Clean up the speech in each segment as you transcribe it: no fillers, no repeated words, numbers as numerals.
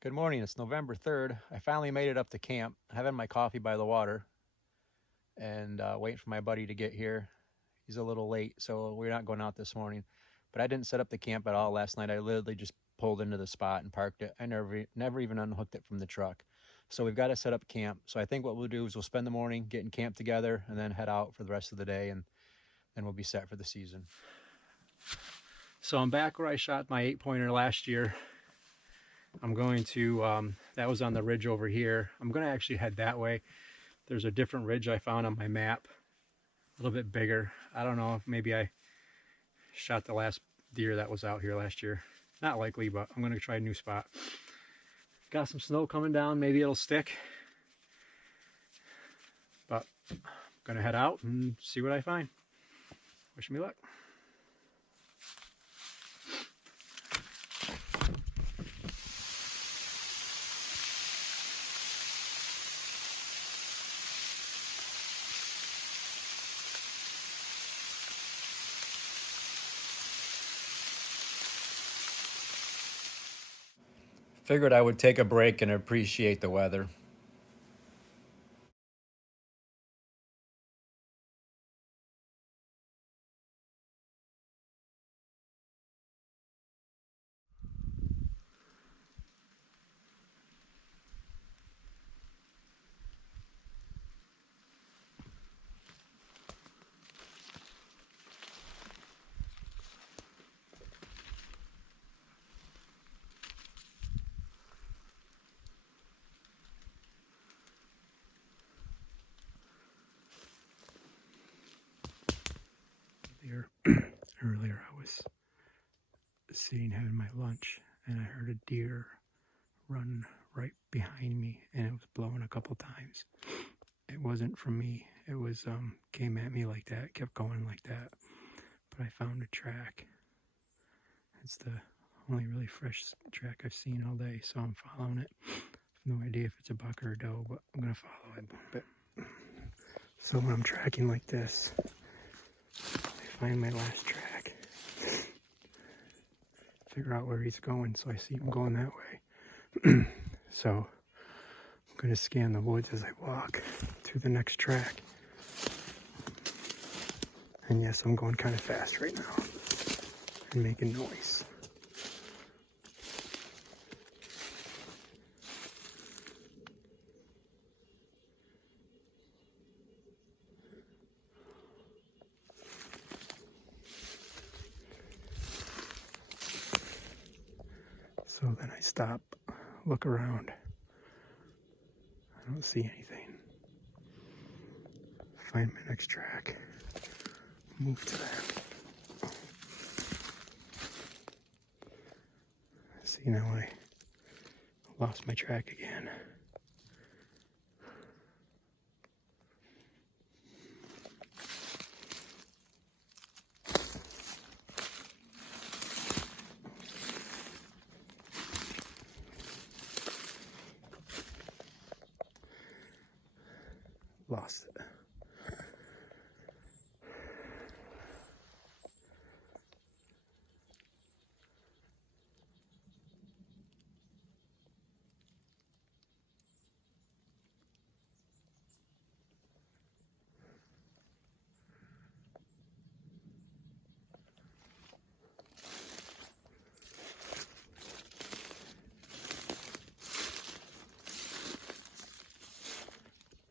Good morning. It's November 3rd. I finally made it up to camp, having my coffee by the water and waiting for my buddy to get here. He's a little late, so we're not going out this morning. But I didn't set up the camp at all last night. I literally just pulled into the spot and parked it. I never even unhooked it from the truck. So we've got to set up camp. So I think what we'll do is we'll spend the morning getting camp together and then head out for the rest of the day, and then we'll be set for the season. So I'm back where I shot my 8-pointer last year. I'm going to, that was on the ridge over here. I'm going to actually head that way. There's a different ridge I found on my map, a little bit bigger. I don't know if maybe I shot the last deer that was out here last year. Not likely, but I'm going to try a new spot. Got some snow coming down. Maybe it'll stick. But I'm going to head out and see what I find. Wish me luck. Figured I would take a break and appreciate the weather. Earlier I was sitting having my lunch and I heard a deer run right behind me and it was blowing a couple times. It wasn't from me. It was came at me like that, kept going like that. But I found a track. It's the only really fresh track I've seen all day, so I'm following it. I have no idea if it's a buck or a doe, but I'm gonna follow it. But so when I'm tracking like this, I find my last track, figure out where he's going, so I see him going that way. So I'm going to scan the woods as I walk to the next track. And yes, I'm going kind of fast right now and making noise. So then I stop, look around. I don't see anything. Find my next track. Move to that. See, now I lost my track again. Lost it.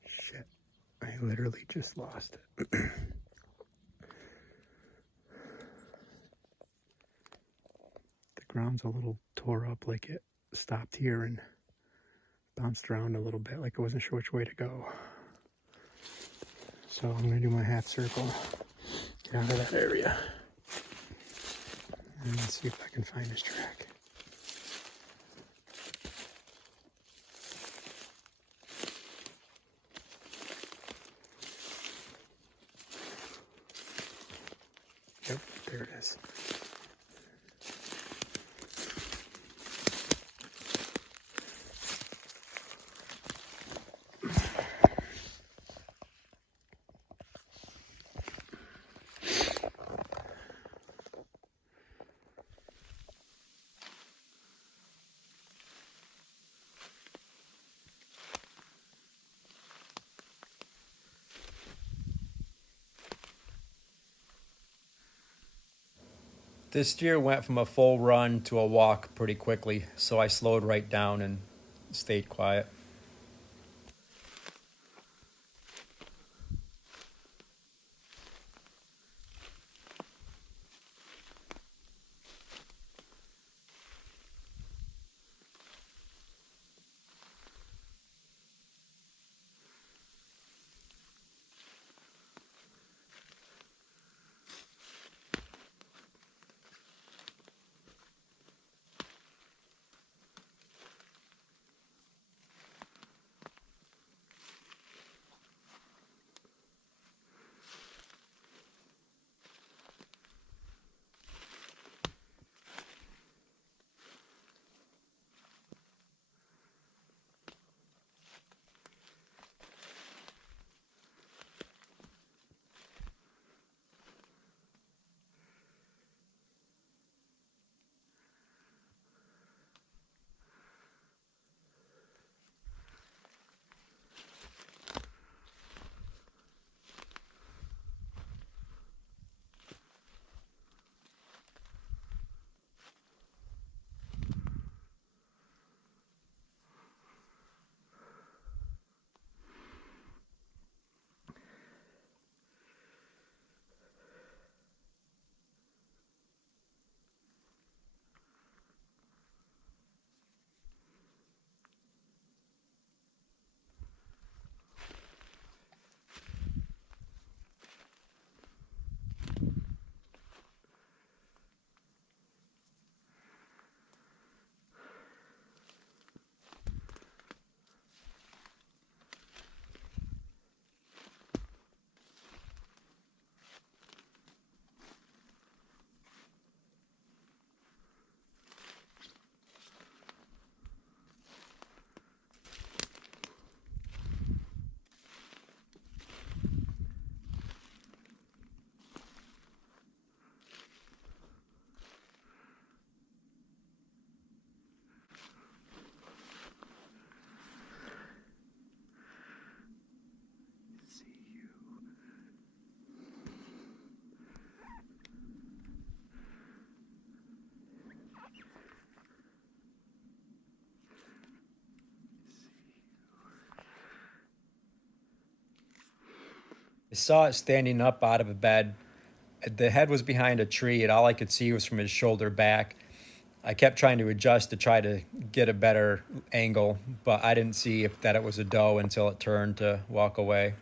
Shit, I literally just lost it. The ground's a little tore up, like it stopped here and bounced around a little bit, like I wasn't sure which way to go. So I'm gonna do my half circle, get out of that area, and see if I can find this track. Yep, there it is. This deer went from a full run to a walk pretty quickly, so I slowed right down and stayed quiet. I saw it standing up out of a bed. The head was behind a tree, and all I could see was from his shoulder back. I kept trying to adjust to try to get a better angle, but I didn't see if that it was a doe until it turned to walk away.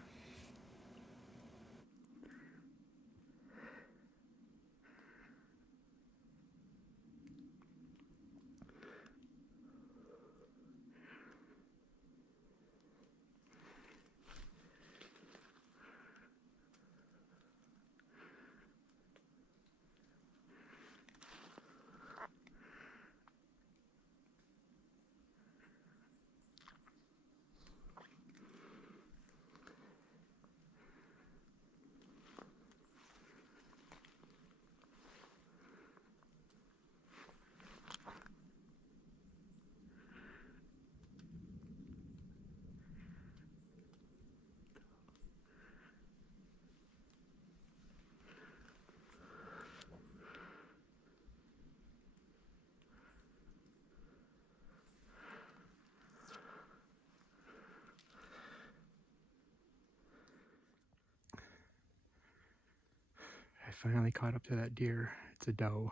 I finally caught up to that deer. It's a doe.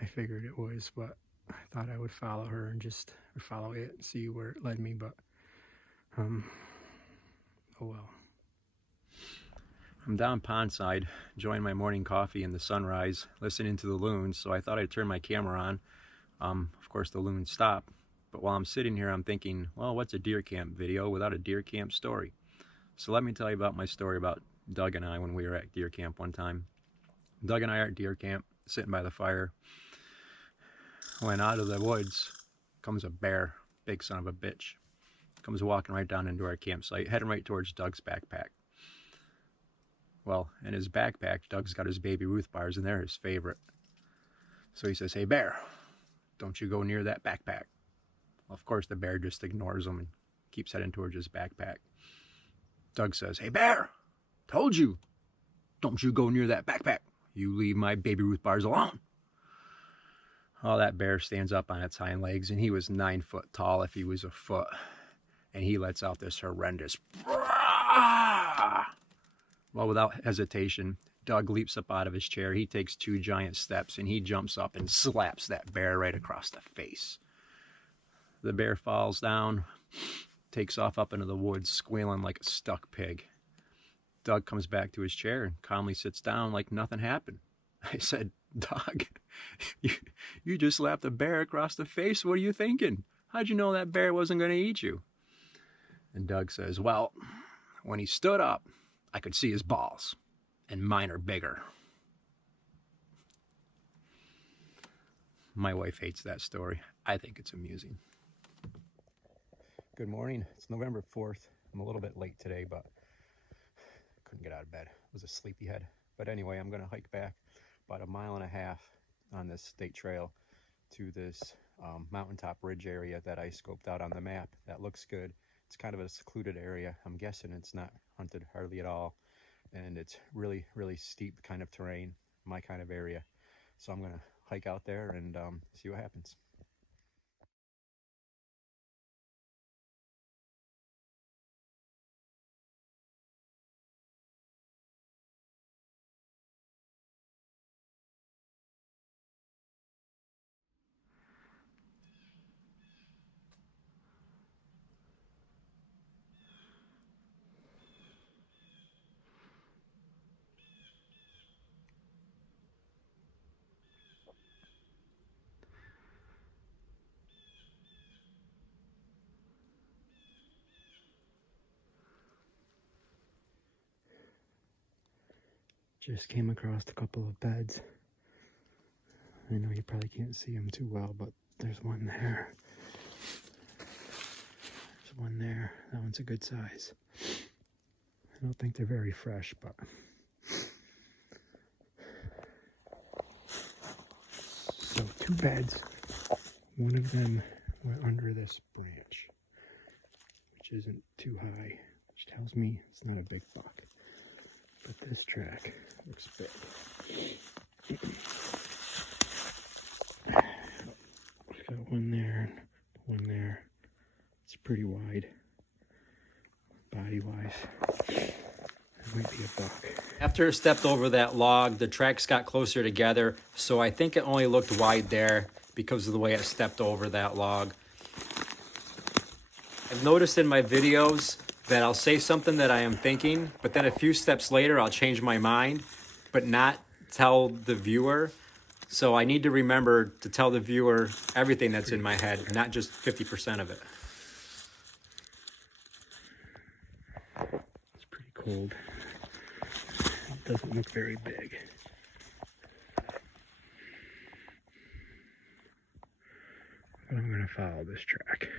I figured it was, but I thought I would follow her and just follow it and see where it led me, but oh well. I'm down pondside, enjoying my morning coffee and the sunrise, listening to the loons, so I thought I'd turn my camera on. Of course, the loons stop, but while I'm sitting here, I'm thinking, well, what's a deer camp video without a deer camp story? So let me tell you about my story about Doug and I when we were at deer camp one time. Doug and I are at deer camp, sitting by the fire, when out of the woods comes a bear, big son of a bitch. Comes walking right down into our campsite, heading right towards Doug's backpack. Well, in his backpack, Doug's got his baby Ruth bars, and they're his favorite. So he says, "Hey, bear, don't you go near that backpack." Well, of course, the bear just ignores him and keeps heading towards his backpack. Doug says, "Hey, bear, told you, don't you go near that backpack. You leave my baby Ruth bars alone." Oh, that bear stands up on its hind legs, and he was 9 foot tall if he was a foot. And he lets out this horrendous... Well, without hesitation, Doug leaps up out of his chair. He takes 2 giant steps, and he jumps up and slaps that bear right across the face. The bear falls down, takes off up into the woods, squealing like a stuck pig. Doug comes back to his chair and calmly sits down like nothing happened. I said, Doug, you just slapped a bear across the face. What are you thinking? How'd you know that bear wasn't going to eat you? And Doug says, well, when he stood up, I could see his balls, and mine are bigger. My wife hates that story. I think it's amusing. Good morning. It's November 4th. I'm a little bit late today, but couldn't get out of bed. It was a sleepyhead. But anyway, I'm going to hike back about 1.5 miles on this state trail to this mountaintop ridge area that I scoped out on the map. That looks good. It's kind of a secluded area. I'm guessing it's not hunted hardly at all. And it's really, really steep kind of terrain, my kind of area. So I'm going to hike out there and see what happens. Just came across a couple of beds. I know you probably can't see them too well, but there's one there. There's one there. That one's a good size. I don't think they're very fresh, but... So 2 beds. One of them went under this branch, which isn't too high, which tells me it's not a big buck. But this track looks big. We've got one there, one there. It's pretty wide, body-wise. It might be a buck. After it stepped over that log, the tracks got closer together, so I think it only looked wide there because of the way it stepped over that log. I've noticed in my videos that I'll say something that I am thinking, but then a few steps later I'll change my mind, but not tell the viewer. So I need to remember to tell the viewer everything that's in my head, not just 50% of it. It's pretty cold. It doesn't look very big. But I'm going to follow this track.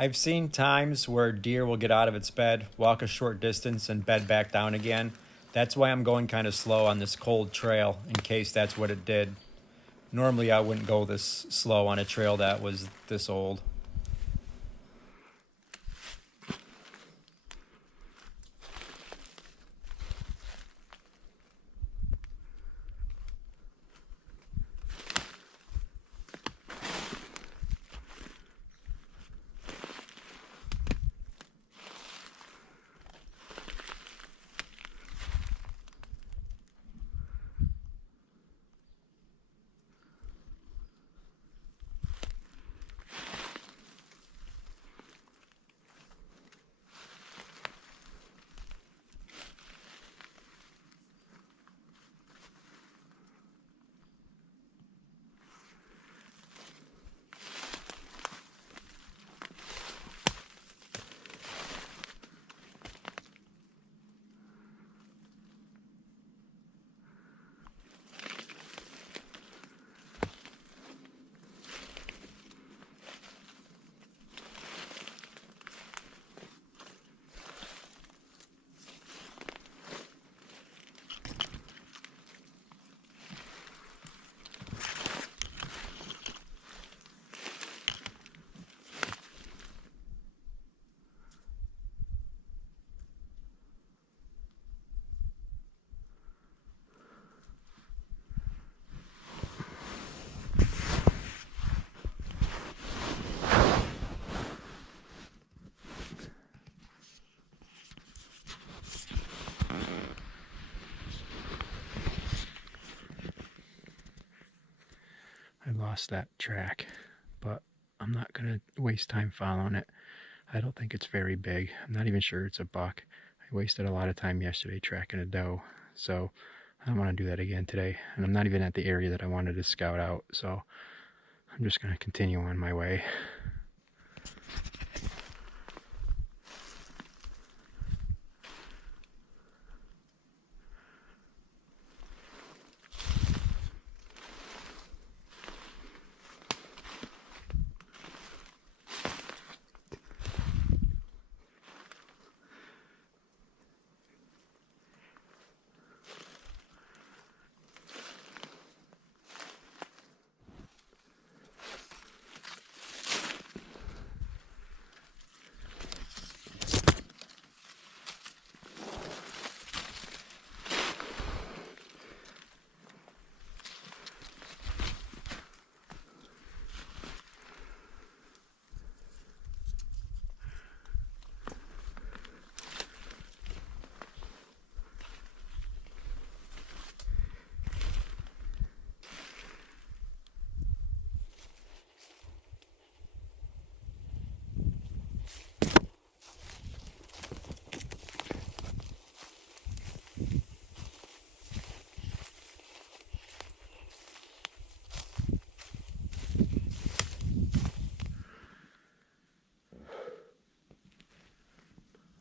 I've seen times where deer will get out of its bed, walk a short distance, and bed back down again. That's why I'm going kind of slow on this cold trail, in case that's what it did. Normally I wouldn't go this slow on a trail that was this old. I lost that track, but I'm not gonna waste time following it. I don't think it's very big. I'm not even sure it's a buck. I wasted a lot of time yesterday tracking a doe, so I don't want to do that again today. And I'm not even at the area that I wanted to scout out, so I'm just gonna continue on my way.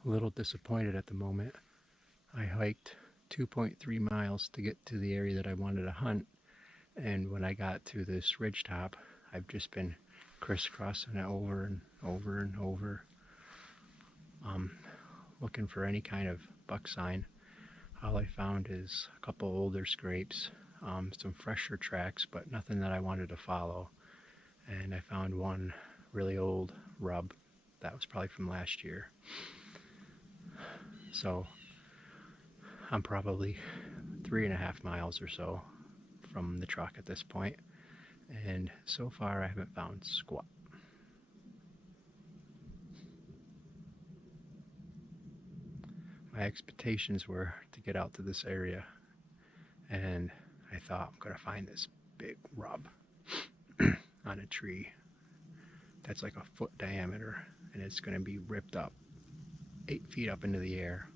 A little disappointed at the moment. I hiked 2.3 miles to get to the area that I wanted to hunt, and when I got to this ridge top, I've just been crisscrossing it over and over and over, looking for any kind of buck sign. All I found is a couple older scrapes, some fresher tracks, but nothing that I wanted to follow. And I found one really old rub that was probably from last year. So I'm probably 3.5 miles or so from the truck at this point, and so far I haven't found squat. My expectations were to get out to this area, and I thought I'm gonna find this big rub on a tree that's like a foot diameter, and it's gonna be ripped up 8 feet up into the air,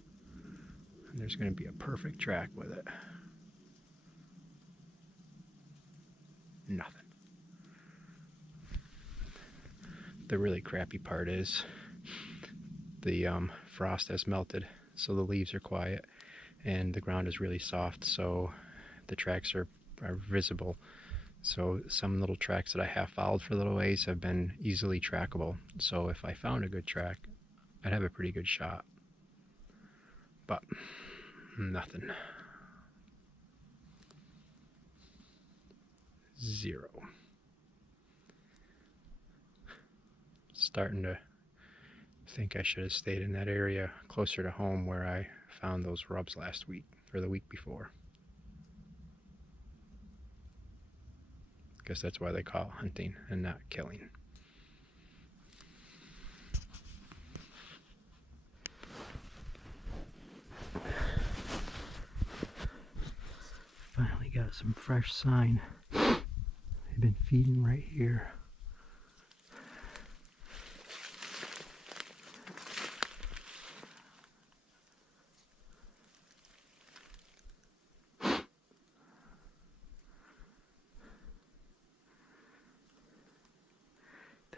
and there's gonna be a perfect track with it. Nothing. The really crappy part is the frost has melted, so the leaves are quiet, and the ground is really soft, so the tracks are visible. So some little tracks that I have followed for a little ways have been easily trackable. So if I found a good track, I'd have a pretty good shot. But nothing. Zero. Starting to think I should have stayed in that area closer to home where I found those rubs last week or the week before. I guess that's why they call it hunting and not killing. Finally got some fresh sign. They've been feeding right here.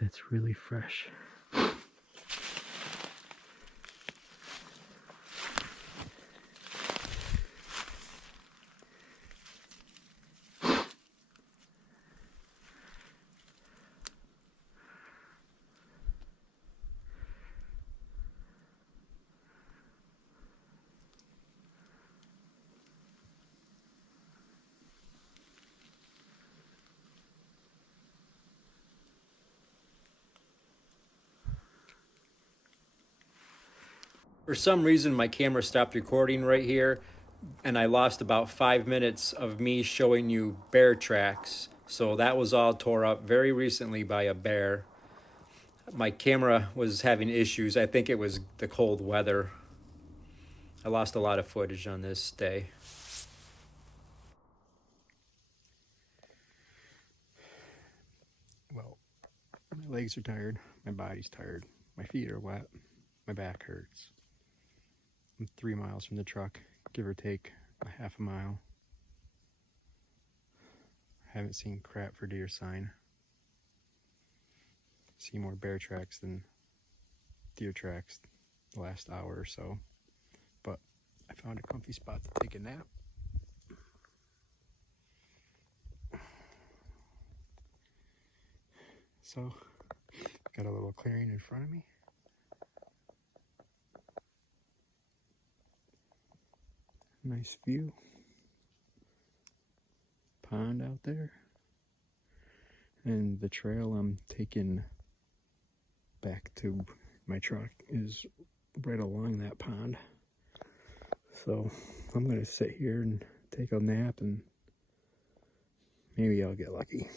That's really fresh. For some reason, my camera stopped recording right here, and I lost about 5 minutes of me showing you bear tracks. So that was all tore up very recently by a bear. My camera was having issues. I think it was the cold weather. I lost a lot of footage on this day. legs are tired, my body's tired, my feet are wet, my back hurts. I'm 3 miles from the truck, give or take a half a mile. I haven't seen crap for deer sign. See more bear tracks than deer tracks the last hour or so. But I found a comfy spot to take a nap. So, got a little clearing in front of me. Nice view. Pond out there. And the trail I'm taking back to my truck is right along that pond. So I'm gonna sit here and take a nap and maybe I'll get lucky.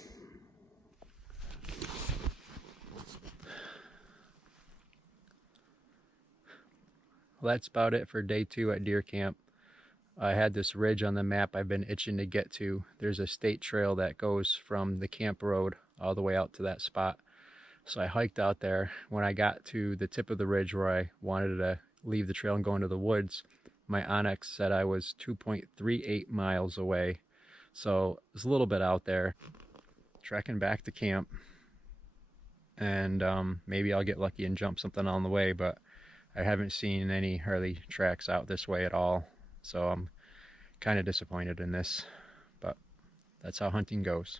Well, that's about it for day 2 at deer camp. I had this ridge on the map I've been itching to get to. There's a state trail that goes from the camp road all the way out to that spot. So I hiked out there. When I got to the tip of the ridge where I wanted to leave the trail and go into the woods, my onX said I was 2.38 miles away. So it's a little bit out there. Trekking back to camp. And maybe I'll get lucky and jump something on the way, but I haven't seen any early tracks out this way at all. So I'm kind of disappointed in this, but that's how hunting goes.